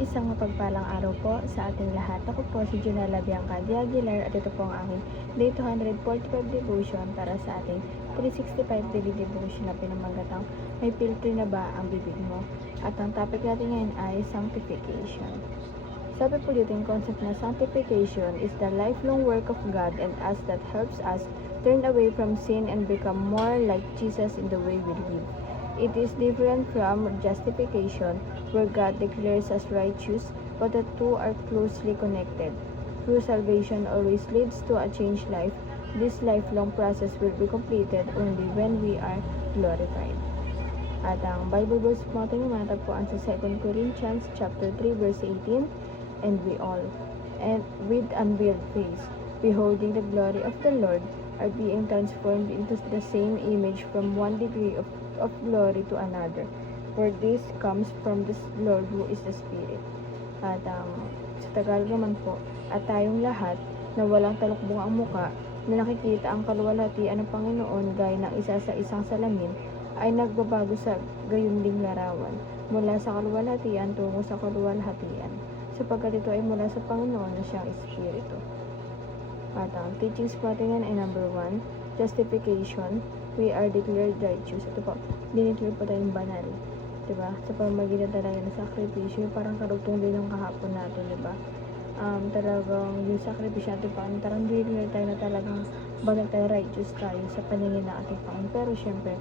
Isang mapagpalang araw po sa ating lahat. Ako po si Junella Bianca de Aguilar at ito po ang aking Day 245 Devotion para sa ating 365 Daily Devotion na pinamagatang May Filter na ba ang bibig mo? At ang topic natin ngayon ay Sanctification. Sabi po dito yung concept na Sanctification is the lifelong work of God and us that helps us turn away from sin and become more like Jesus in the way we live. It is different from justification, where God declares us righteous, but the two are closely connected. True salvation always leads to a changed life. This lifelong process will be completed only when we are glorified. At ang Bible verse po natin matatagpuan sa 2 Corinthians chapter 3 verse 18, and we all, and with unveiled face, beholding the glory of the Lord, are being transformed into the same image from one degree of glory to another. For this comes from the Lord who is the Spirit. At sa Tagalog naman po, at tayong lahat na walang talukbong ang muka, na nakikita ang kaluwalhatian ng Panginoon gaya ng isa sa isang salamin, ay nagbabago sa gayon ding larawan, mula sa kaluwalhatian tungo sa kaluwalhatian, sapagkat ito ay mula sa Panginoon na siyang Espiritu. At ang teachings po natin ay number 1, justification. We are declared righteous. Ito po, dineclare po tayong banal. Diba? Sa pamagitan talaga ng sakripisyo, parang karugtong din ng kahapon natin, diba? Talagang yung sakripisyo natin Panginoon, parang dineclare tayo na talagang banal tayo, righteous tayo sa paningin ng ating Panginoon. Pero syempre,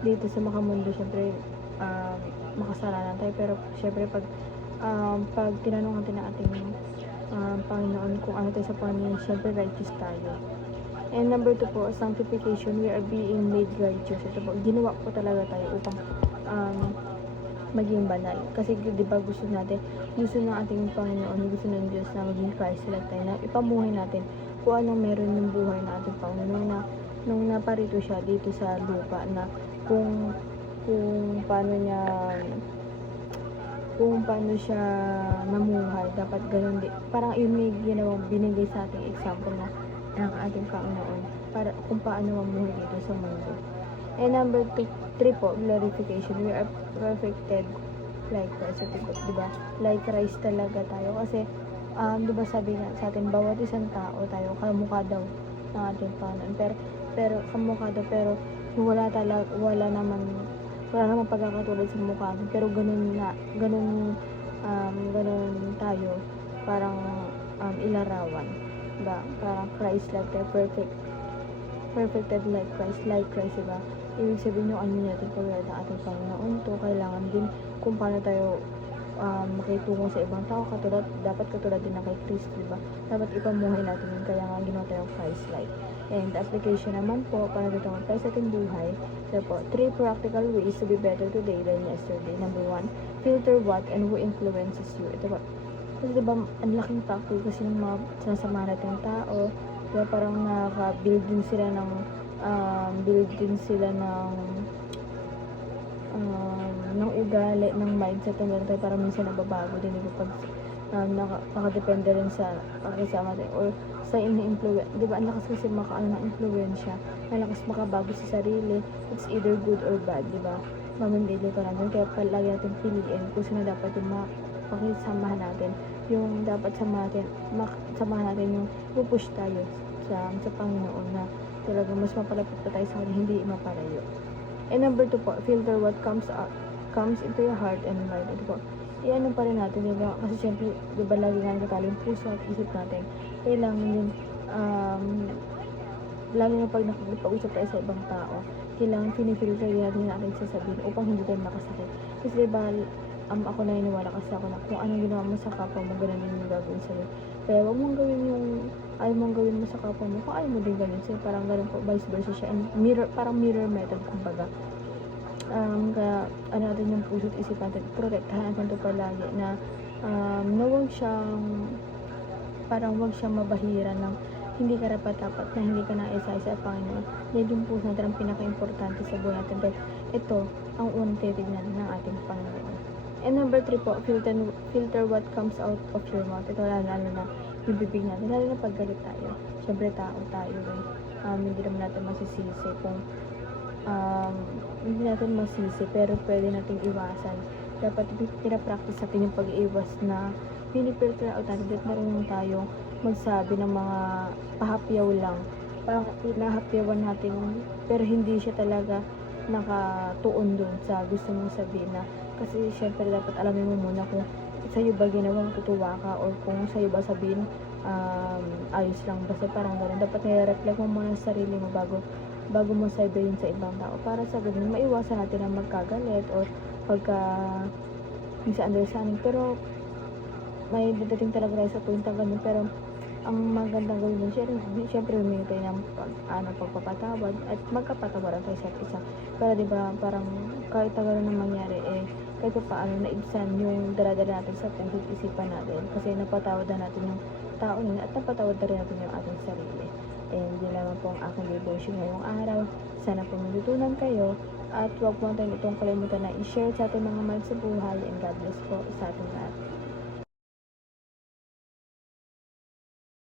dito sa makamundo, syempre, makasalanan tayo. Pero syempre, pag tinanong natin ng ating Panginoon kung ano tayo sa Panginoon, syempre righteous tayo. And number 2 po, sanctification, we are being made righteous. Ito po, ginawa po talaga tayo upang maging banal. Kasi diba gusto ng ating Panginoon, gusto ng Diyos na maging Christ-like tayo, na ipamuhay natin kung anong meron ng buhay na ating Panginoon, na nung naparito siya dito sa lupa, na kung paano siya namuhay, dapat ganun din. Parang yun may ginawang binigay sa ating example na ng ating Panginoon para kung paano mamuhay dito sa mundo. And number 3 po, glorification. We are perfected like Christ. Diba? Like Christ talaga tayo. Kasi, diba sabi nga sa atin, bawat isang tao tayo, kamukha daw ng ating Panginoon. Pero kamukha daw, pero wala naman pagkakatulad sa mukha. Pero ganun tayo, parang ilarawan. Diba? Parang Christ-like tayo, perfected like Christ, diba? Ibig sabihin yung ano natin pagkakad ng ating Panginoon to, kailangan din kung paano tayo makitungo sa ibang tao, dapat katulad din na kay Christ, diba? Dapat ipamuhay natin yun, kaya nga ginawa tayong Christ-like. And application naman po, para dito tayo sa ating buhay. So po, 3 practical ways to be better today than yesterday. Number 1, filter what and who influences you. Ito po, kasi diba, ang laking factor kasi ng mga sinasama natin tao, diba, parang nakaka-build din sila ng ugali, ng mindset ng tayo, para minsan nababago din ito pag nakadepende rin sa pakisama tayo or sa ini-influence, diba, ang lakas kasi makaano ng influensya, ang lakas makabago sa sarili, it's either good or bad, diba, mamimili ka natin, kaya palagi natin piliin kung sino dapat yung pakisamahan natin, yung dapat samahan natin yung pupush tayo sa Panginoon, na talaga mas mapalapit pa tayo sa kanya, hindi mapalayo. And number 2 po, filter what comes into your heart and mind. Ito po, iano pa rin natin, diba? Kasi syempre, diba, lagi nga nakatalo yung puso at isip natin. Kailangan din, lalo na pag nakipag-usap tayo sa ibang tao, kailangan pinifilter din natin yung ating sasabihin upang hindi tayo makasakit. Kasi diba, ako naniniwala kasi ako na kung anong ginawa mo sa kapwa mo, ganun din yung gagawin sa'yo. Kaya huwag mong gawin ayaw mong gawin mo sa kapwa mo, kung ayaw mo din gawin sa'yo. Parang ganun po, vice versa siya. And parang mirror method, kumbaga. Kaya ano natin yung puso't isip natin, protektahan natin ito palagi, na wag siyang mabahiran ng hindi karapat-dapat, na hindi ka naisa-isa sa Panginoon. Dahil yung puso natin ang pinaka-importante sa buhay natin, dahil ito ang unang titignan ng ating Panginoon. And number 3 po, filter what comes out of your mouth. Ito lalo na yung bibig natin, lalo na paggalit tayo. Siyempre tao tayo, hindi naman natin masisisi kung hindi natin masisi, pero pwede nating iwasan dapat pinapractice natin yung pag-iwas na pinipilter out natin at marunong tayong magsabi ng mga pahapyaw lang. Parang pinahapyawan natin pero hindi siya talaga nakatuon dun sa gusto mong sabihin na kasi syempre dapat alamin mo muna kung sa'yo ba ginawang tutuwa ka or kung sa'yo ba sabihin ayos lang basta parang gano'n. Dapat nire-reflect mo muna sa sarili mo bago mo sabihin sa ibang tao para sa ganun maiwasan natin ang magkagalit or pagka misunderstanding. Pero may dadating talaga tayo sa point na ganun pero ang magandang gawin dun syempre humingi tayo ng pagpapatawad at magkapatawaran tayo sa isa para 'di ba parang kahit na ganun ang mangyari kahit pa paano naibsan yung dala-dala natin sa puso't isipan natin kasi napatawad na natin yung tao yun at napatawad na rin natin yung ating sarili. And yun lamang po ang aking devotion ngayong araw. Sana po matutunan kayo at huwag po natin itong kalimutan na i-share sa ating mga mahal sa buhay and God bless po sa ating lahat.